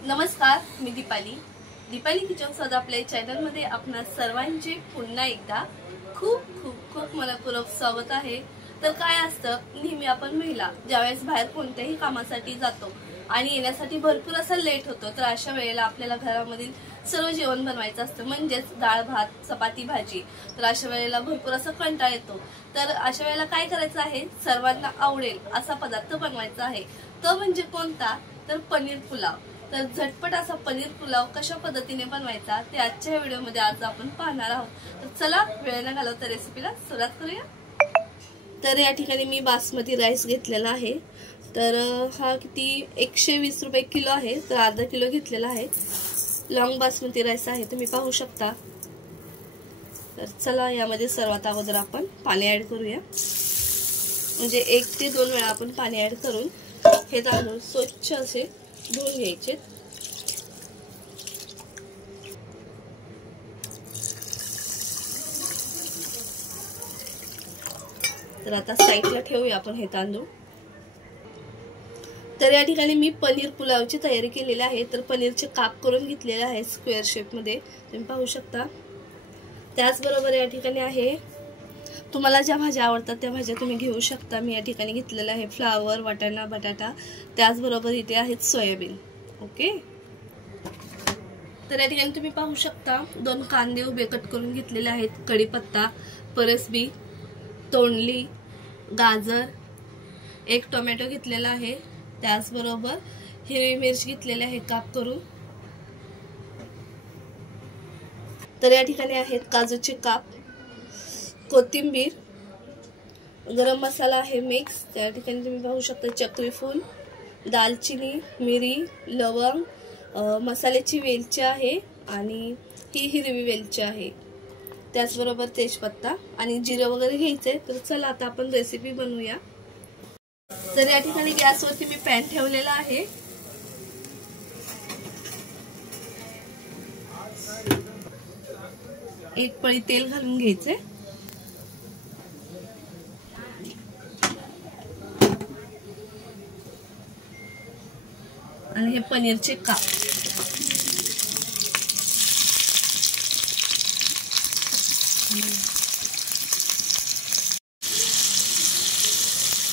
नमस्कार, मी दीपाली किचन स्वाद आपल्या चॅनल मध्ये आपणा सर्वांचे पुन्हा एकदा खूप खूप खूप मनपूर्वक स्वागत आहे। तर काय असतं, नेहमी आपण महिला ज्यावेळेस बाहेर कोणत्याही कामासाठी जातो आणि येण्यासाठी भरपूर असा लेट होतो, तर अशा वेळेला आपल्याला घरामधील सर्व जेवण बनवायचं असतं, म्हणजेच डाळ भात चपाती भाजी। तर अशा वेळेला भरपूर असा कंटाळा येतो। तर अशा वेळेला काय करायचं आहे, सर्वांना आवडेल असा पदार्थ बनवायचा आहे। तो म्हणजे कोणता, तर पनीर पुलाव। तर झटपट असा पनीर पुलाव कशा पद्धतीने बनवायचा ते आजच्या व्हिडिओमध्ये आज आपण पाहणार आहोत। तर चला वेळ न घालवता रेसिपीला सुरुवात करूया। तर या ठिकाणी मी बासमती राईस घेतलेला आहे। तर हा किती 120 रुपये किलो आहे, तर अर्धा किलो घेतलेला आहे। लॉंग बासमती राईस आहे, तुम्ही पाहू शकता। तर चला यामध्ये सर्वात अगोदर आपण पाणी ऍड करूया, म्हणजे 1 ते 2 वेळा आपण पाणी ऍड करून हे तांदूळ स्वच्छ असे धुवून घ्यायचे। तर आता साईडला ठेवूया आपण हे तांदूळ। तर या ठिकाणी मी पनीर पुलावची तयारी केलेली आहे। तर पनीरचे काप करून घेतलेले आहे स्क्वेअर शेप मध्ये, तुम्ही पाहू शकता। त्याचबरोबर या ठिकाणी आहे, तुम्हाला ज्या भाज्या आवडतात त्या भाज्या तुम्ही घेऊ शकता। मी या ठिकाणी घेतलेला आहे फ्लावर, वाटाणा, बटाटा, त्याचबरोबर इथे आहेत सोयाबीन। ओके, तर या ठिकाणी तुम्ही पाहू शकता 2 कांदे उभे कट करून घेतलेले आहेत, कढीपत्ता, परसबी, तोंडली, गाजर, 1 टोमॅटो घेतलेला आहे, त्याचबरोबर हिरवी मिरची घेतलेली आहे काप करून। तर या ठिकाणी आहेत काजूचे काप, कोथिंबीर, गरम मसाला आहे मिक्स। त्या ठिकाणी तुम्ही पाहू शकता चक्री फूल, दालचिनी, मिरी, लवंग, मसाल्याची वेलची आहे आणि ही हिरवी वेलची आहे, त्याचबरोबर तेजपत्ता आणि जिरं वगैरे घ्यायचे। तर चला आता आपण रेसिपी बनवूया। तर या ठिकाणी गॅसवरती मी पॅन ठेवलेला आहे। एक पळी तेल घालून घ्यायचे आणि हे पनीरचे काप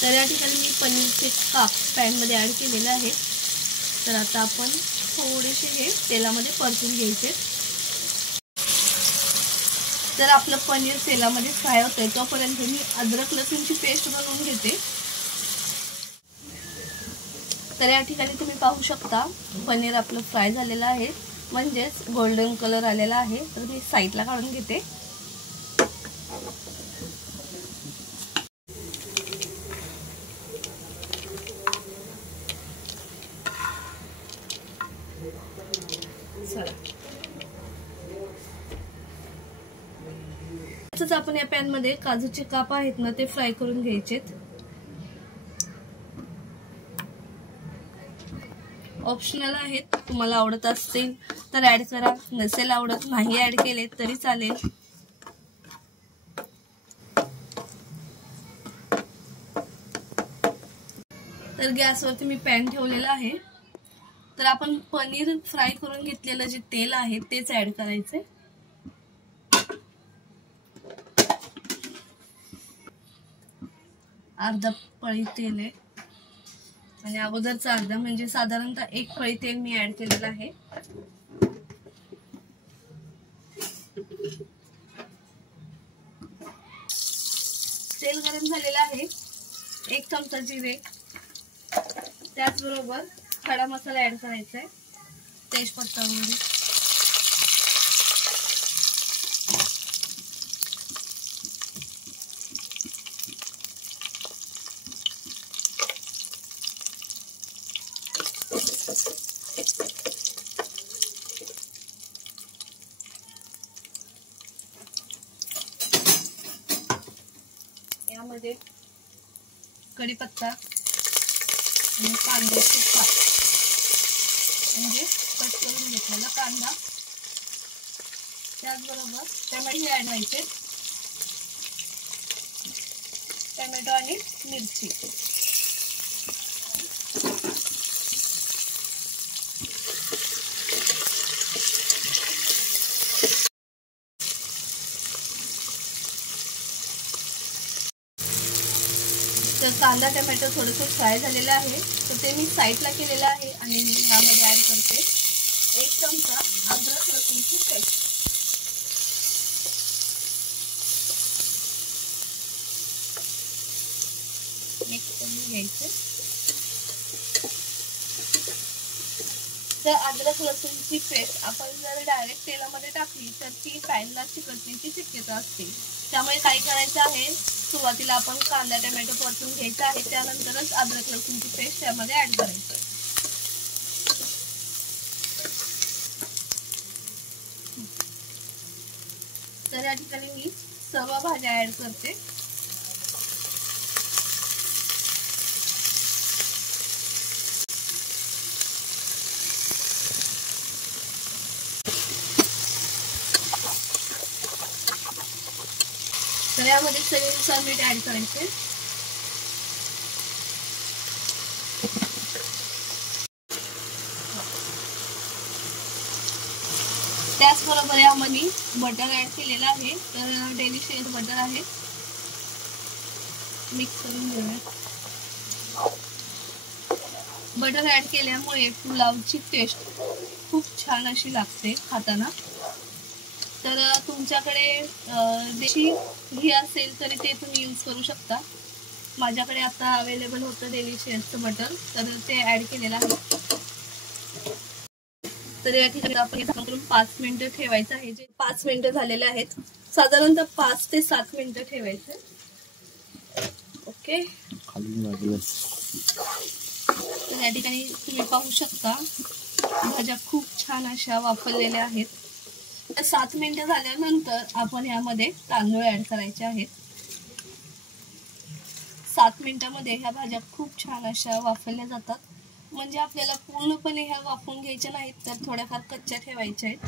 तर या ठिकाणी मी पनीरचे काप पॅन मध्ये ऍड केलेले आहेत। तर आता आपण थोडेसे हे तेलामध्ये परतून घ्यायचे। तर आपलं पनीर तेलामध्ये फ्राय होतंय तोपर्यंत मी अद्रक लसूणची पेस्ट बनवून घेते। तर या ठिकाणी तुम्ही पाहू शकता पनीर आपलं फ्राय झालेलं आहे, म्हणजेच गोल्डन कलर आलेला आहे। तर मी साईडला काढून घेते। तसंच आपण या पॅन मध्ये काजूचे काप आहेत ना, ते फ्राय करून घ्यायचेत। ऑप्शनल आहेत, तुम्हाला आवडत असतील तर ऍड करा, नसेल आवडत नाही ऍड केले तरी चालेल। तर गॅसवरती मी पॅन ठेवलेला आहे। तर आपण पनीर फ्राय करून घेतलेलं जे तेल आहे तेच ऍड करायचे। अर्धा पळी तेल आहे आणि अगोदरचा अर्धा, म्हणजे साधारणतः 1 पळी तेल मी ऍड केलेलं आहे। तेल गरम झालेलं आहे। 1 चमचा जिरे, त्याचबरोबर खडा मसाला ऍड करायचा आहे, तेजपत्ता वगैरे। यामध्ये कढीपत्ता आणि कांद्याचे काप, म्हणजे कट करून घेतलेला कांदा, त्याचबरोबर टोमॅटो ऍड व्हायचे, टोमॅटो आणि मिरची। तर कांदा टोमॅटो थोडंसं फ्राय झालेलं आहे, तर ते मी साईडला केलेलं आहे आणि मी यामध्ये ॲड करते 1 चमचा अद्रक लसूणची पेस्ट. मिक्स करून घ्यायचे. तर अद्रक लसूणची पेस्ट आपण जर डायरेक्ट तेलामध्ये टाकली तर ती पॅनला चिकटण्याची शक्यता असते. त्यामुळे काय करायचं आहे, सुरुवातीला आपण कांदा टोमॅटो परतून घ्यायचा आहे, त्यानंतरच अद्रक लसूणची पेस्ट त्यामध्ये ऍड करायचं. तर या ठिकाणी मी सर्व भाज्या ऍड करते. तर यामध्ये चवीनुसार मीठ ऍड करायचे. त्याचबरोबर यामध्ये बटर ऍड केलेलं आहे, तर डेलिशियस बटर आहे. मिक्स करून घेऊया. बटर ऍड केल्यामुळे पुलावची टेस्ट खूप छान अशी लागते खाताना. तर तुमच्याकडे देशी घी असेल तरी ते तुम्ही यूज करू शकता. माझ्याकडे आता अवेलेबल होतं डेलिशियसचं बटर, तर ते ऍड केलेलं आहे. तर या ठिकाणी आपण झाकण करून 5 मिनिटं ठेवायचं आहे. जे 5 मिनिटं झालेले आहेत, साधारणतः 5 ते 7 मिनिटं ठेवायचे. ओके. तर या ठिकाणी तुम्ही पाहू शकता भाज्या खूप छान अशा वाफरलेल्या आहेत. 7 मिनिटं झाल्यानंतर आपण यामध्ये तांदूळ ऍड करायचे आहेत. 7 मिनिटांमध्ये ह्या भाज्या खूप छान अशा वाफरल्या जातात. म्हणजे आपल्याला पूर्णपणे ह्या वाफवून घ्यायच्या नाहीत, तर थोड्याफार कच्च्या ठेवायच्या आहेत.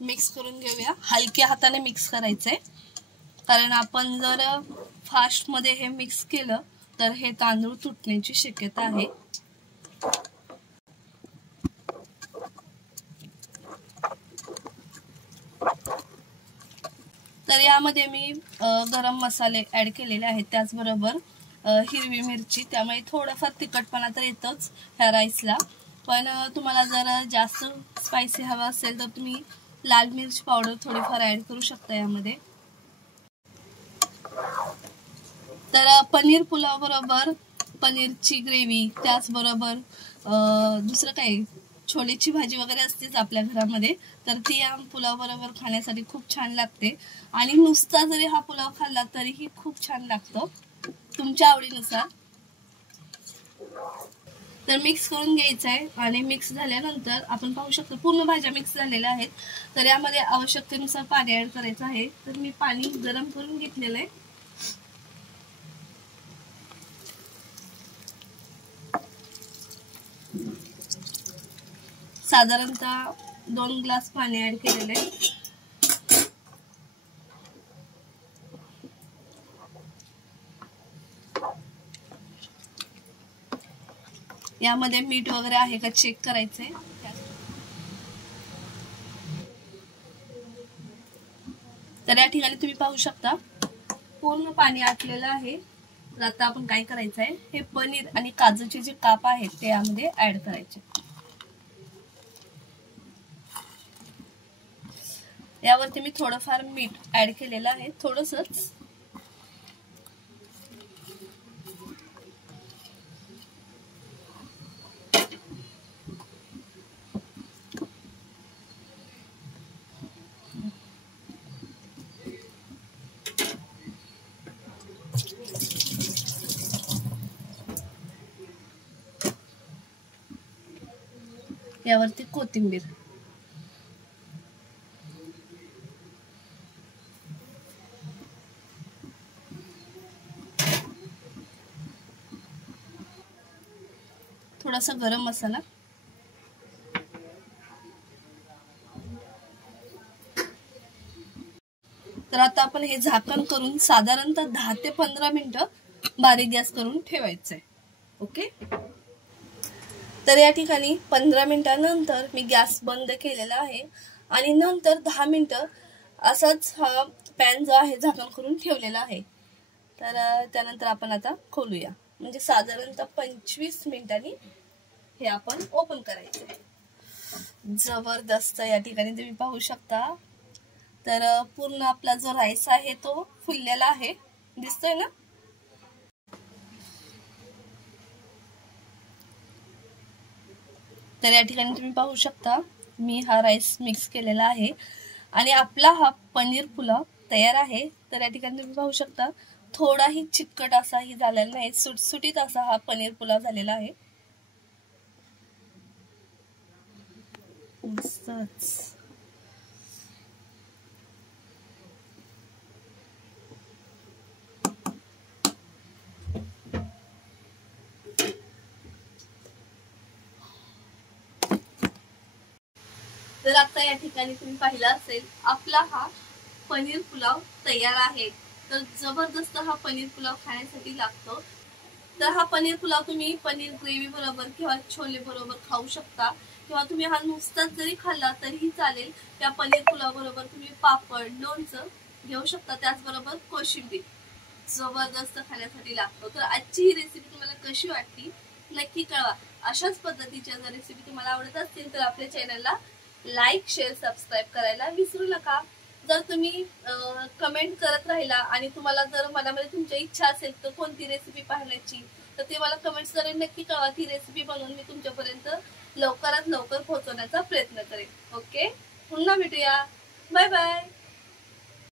मिक्स करून घेऊया. हलक्या हाताने मिक्स करायचंय, कारण आपण जर फास्ट मध्ये हे मिक्स केलं तर हे तांदूळ तुटण्याची शक्यता आहे. तर यामध्ये मी गरम मसाले ऍड केलेले आहेत, त्याचबरोबर हिरवी मिरची. त्यामुळे थोडाफार तिखटपणा तर येतोच ह्या राईसला, पण तुम्हाला जर जास्त स्पायसी हवा असेल तर तुम्ही लाल मिर्च पावडर थोडीफार ऍड करू शकता यामध्ये. तर पनीर पुलाव बरोबर पनीरची ग्रेव्ही, त्याचबरोबर दुसरं काही छोलेची भाजी वगैरे असतेच आपल्या घरामध्ये, तर ती या पुलाव बरोबर खाण्यासाठी खूप छान लागते. आणि नुसता जरी हा पुलाव खाल्ला तरीही खूप छान लागतो, तुमच्या आवडीनुसार. तर मिक्स करून घ्यायचं आहे आणि मिक्स झाल्यानंतर आपण पाहू शकतो पूर्ण भाज्या मिक्स झालेल्या आहेत. तर यामध्ये आवश्यकतेनुसार पाणी ऍड करायचं आहे. तर मी पाणी गरम करून घेतलेलं आहे. साधारणतः 2 ग्लास पाणी ऍड केलेलं आहे. यामध्ये मीठ वगैरे आहे का चेक करायचंय. तर या ठिकाणी तुम्ही पाहू शकता पूर्ण पाणी आटलेलं आहे. आता आपण काय करायचं आहे, हे पनीर आणि काजूचे जे काप आहेत ते यामध्ये ऍड करायचे. यावरती मी थोडंफार मीठ ऍड केलेलं आहे, थोडंसंच. यावरती कोथिंबीर. थोडासा गरम मसाला. तर आता आपण हे झाकण करून साधारणतः 10 ते 15 मिनिटं बारीक गॅस करून ठेवायचंय. ओके. तर या ठिकाणी 15 मिनिटांनंतर मी गॅस बंद केलेला आहे आणि नंतर 10 मिनिटं असाच हा पॅन जो आहे झाकण करून ठेवलेला आहे। तर त्यानंतर आपण आता खोलूया, म्हणजे साधारणतः 25 मिनिटांनी हे आपण ओपन करायचे। जबरदस्त या ठिकाणी तुम्ही पाहू शकता। तर पूर्ण आपला जो राईस आहे तो फुललेला आहे, दिसतोय ना। तर या ठिकाणी तुम्ही पाहू शकता मी हा राईस मिक्स केलेला आहे आणि आपला हा पनीर पुलाव तयार आहे। तर या ठिकाणी तुम्ही पाहू शकता थोडाही चिकट असाही झालेला नाही, सुटसुटीत असा हा पनीर पुलाव झालेला आहे। मस्तच। तर आता या ठिकाणी तुम्ही पाहिलं असेल आपला हा पनीर पुलाव तयार आहे। तर जबरदस्त हा पनीर पुलाव खाण्यासाठी लागतो। तर हा पनीर पुलाव तुम्ही पनीर ग्रेव्ही बरोबर किंवा छोले बरोबर खाऊ शकता, किंवा तुम्ही हा नुसताच जरी खाल्ला तरीही चालेल। त्या पनीर पुलाव बरोबर तुम्ही पापड, लोणचं घेऊ शकता, त्याचबरोबर कोशिंबीर। जबरदस्त खाण्यासाठी लागतो। तर आजची ही रेसिपी तुम्हाला कशी वाटली नक्की कळवा। अशाच पद्धतीच्या जर रेसिपी तुम्हाला आवडत असतील तर आपल्या चॅनलला लाईक, शेअर, सबस्क्राईब करायला विसरू नका। जर तुम्ही कमेंट करत राहिला आणि तुम्हाला जर मनामध्ये तुमची इच्छा असेल तर कोणती रेसिपी पाहण्याची, तर ते मला कमेंट्स करून नक्की कळवा। ती रेसिपी बनवून मी तुमच्यापर्यंत लवकरात लवकर पोहोचवण्याचा प्रयत्न करेन। ओके, पुन्हा भेटूया, बाय बाय।